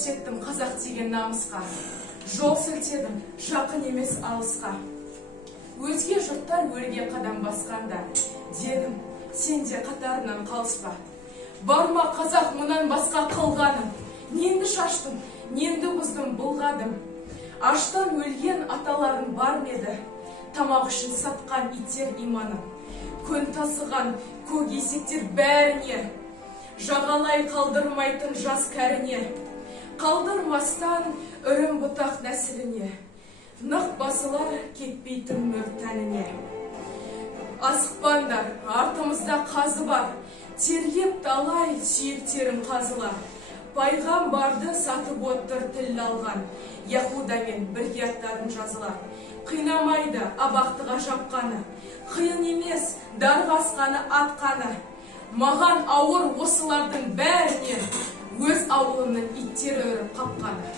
көрсеттім қазақ деген намысқа. Жол сілтедім, жақын емес алысқа. Өзге жұрттар өрге қадам басқанда, дедім, сен де қатарынан қалыспа. Барма қазақ мұнан басқа қылғаным, ненді шаштым, ненді бұздым, бұлғадым. Аштан өлген аталарың бар меді, тамақ үшін сатқан иттер иманым. Көн тасыған көк есектер бәріне, жағалай қалдырмайтын жас кәріне. Қалдырмастан үрім бұтақ нәсіліне, нық басылар кетпейтін мөр тәніне. Асықпандар, артымызда қазы бар, тергеп талай сүйектерім қазылар. Пайғамбарды сатып отыр тіл алған, Яһудамен бірге аттарын жазылар. Қинамайды абақтыға жапқаны, қиын емес дарғасқаны атқаны. Маған ауыр осылардың бәрінен өз ауылымның иттері үріп қапқаны.